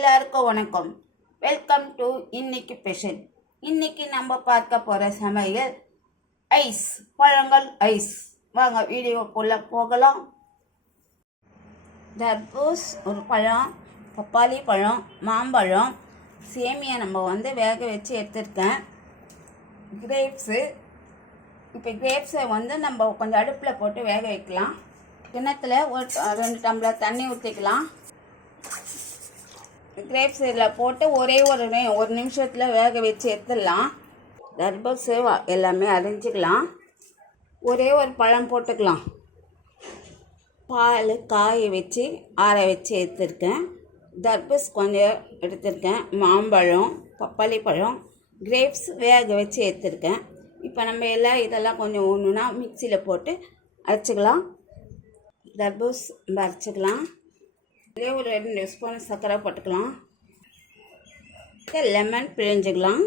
எல்லாருக்கும் வணக்கம். Welcome to இன்னைக்கு ஸ்பெஷல். இன்னைக்கு நம்ம பார்க்க போகிற சமையல் ஐஸ், பழங்கள் ஐஸ். வாங்க வீடியோக்குள்ளே போகலாம். தர்பூஸ் ஒரு பழம், பப்பாளி பழம், மாம்பழம், சேமியா நம்ம வேக வச்சு எடுத்துருக்கேன். கிரேப்ஸு. இப்போ கிரேப்ஸை நம்ம கொஞ்சம் அடுப்பில் போட்டு வேக வைக்கலாம். கிணத்துல ஒரு 2 டம்ளர் தண்ணி ஊற்றிக்கலாம். கிரேப்ஸ் இதில் போட்டு ஒரு நிமிஷத்தில் வேக வச்சு எடுத்துடலாம். தர்பூசு எல்லாமே அரைஞ்சிக்கலாம். ஒரு பழம் போட்டுக்கலாம். பால் காய வச்சு ஆற வச்சு எடுத்துருக்கேன். தர்பூஸ் கொஞ்சம் எடுத்துருக்கேன். மாம்பழம், பப்பாளி பழம், கிரேப்ஸ் வேக வச்சு எடுத்துருக்கேன். இப்போ நம்ம இதெல்லாம் கொஞ்சம் ஒன்றுனா மிக்சியில் போட்டு அரைச்சிக்கலாம். தர்பூஸ் அரைச்சிக்கலாம். இதே ஒரு 2 ஸ்பூன் சர்க்கரை போட்டுக்கலாம். லெமன் பிழிஞ்சிக்கலாம்.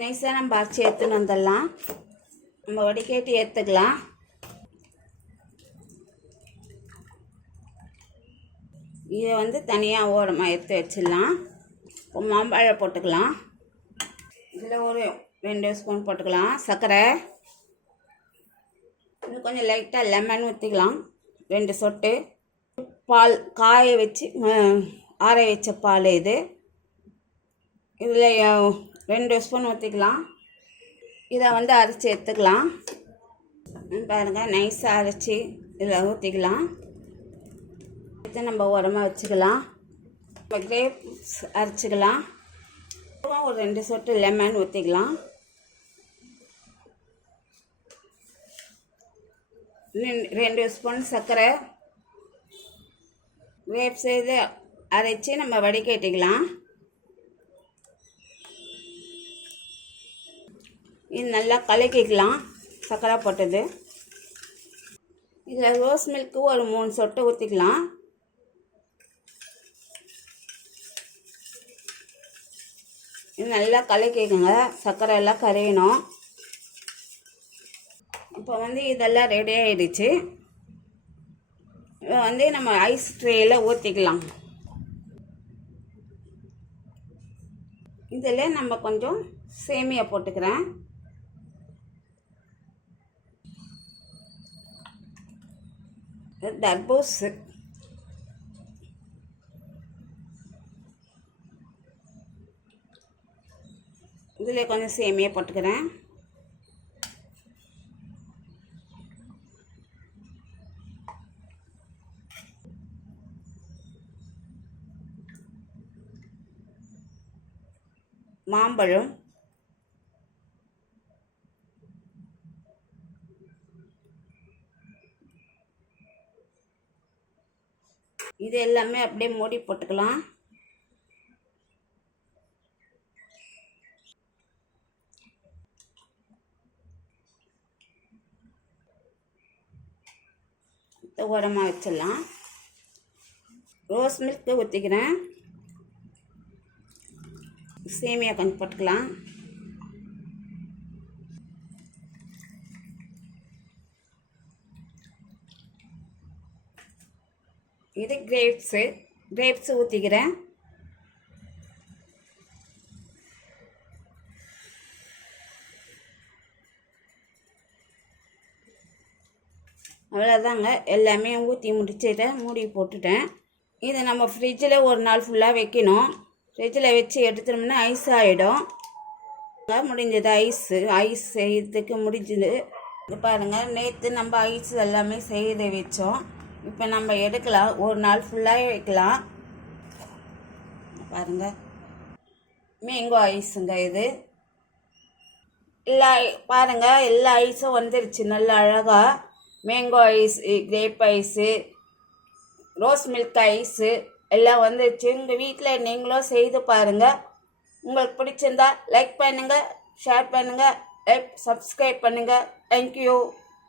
நைஸாக நம்ம அரைச்சி எடுத்துன்னு வந்துடலாம். நம்ம வடிகட்டி எடுத்துக்கலாம். இதை தனியாக ஓரமாக எடுத்து வச்சிடலாம். இப்போ மாம்பழம் போட்டுக்கலாம். இதில் ஒரு 2 ஸ்பூன் போட்டுக்கலாம் சர்க்கரை. இன்னும் கொஞ்சம் லைட்டாக லெமன் ஊற்றிக்கலாம். 2 சொட்டு பால் காய வச்சு ஆற வச்ச பால் இது. இதில் 2 ஸ்பூன் ஊற்றிக்கலாம். இதை அரைச்சி எடுத்துக்கலாம். பாருங்கள், நைஸாக அரைச்சி இதில் ஊற்றிக்கலாம். இதை நம்ம உரமாக வச்சுக்கலாம். நம்ம கிரேப்ஸ் அரைச்சிக்கலாம். ஒரு 2 சொட்டு லெமன் ஊற்றிக்கலாம். 2 ஸ்பூன் சர்க்கரை. கிரேப்ஸ் இதை அரைச்சி நம்ம வடிகட்டிக்கலாம். இது நல்லா கலக்கிக்கலாம். சர்க்கரை போட்டது. இதில் ரோஸ் மில்க்கு ஒரு 3 சொட்டு ஊற்றிக்கலாம். இது நல்லா கலக்கிக்கோங்க. சர்க்கரை எல்லாம் கரையணும். இப்போ இதெல்லாம் ரெடி ஆகிடுச்சு. நம்ம ஐஸ் ட்ரேயில் ஊற்றிக்கலாம். இதில் நம்ம கொஞ்சம் சேமியா போட்டுக்கிறேன். தர்பூஸ், இதில் கொஞ்சம் சேமியா போட்டுக்கிறேன். மாம்பழம், இது எல்லாமே அப்படியே மூடி போட்டுக்கலாம். ஓரமாக வச்சிடலாம். ரோஸ் மில்க் ஊற்றிக்கிறேன். சேமியா கொஞ்சம் போட்டுக்கலாம். இது கிரேப்ஸ் ஊற்றிக்கிறேன். அவ்வளோதாங்க, எல்லாமே ஊற்றி முடிச்சிட்டேன். மூடி போட்டுட்டேன். இதை நம்ம ஃப்ரிட்ஜில் ஒரு நாள் ஃபுல்லாக வைக்கணும். ஃப்ரிட்ஜில் வச்சு எடுத்துட்டோம்னா ஐஸ் ஆகிடும். முடிஞ்சது ஐஸ் செய்யறதுக்கு முடிஞ்சது. இது பாருங்கள், நேற்று நம்ம ஐஸ் எல்லாமே செய்து வச்சோம். இப்போ நம்ம எடுக்கலாம். ஒரு நாள் ஃபுல்லாகவே வைக்கலாம். பாருங்கள், மேங்கோ ஐஸுங்க இது. பாருங்கள், எல்லா ஐஸும் வந்துருச்சு நல்லா அழகாக. Mango ice, grape ice, rose milk ice எல்லாம் வந்துருச்சு. உங்கள் வீட்டில் நீங்களும் செய்து பாருங்கள். உங்களுக்கு பிடிச்சிருந்தா லைக் பண்ணுங்கள், ஷேர் பண்ணுங்கள், சப்ஸ்கிரைப் பண்ணுங்கள். தேங்க்யூ.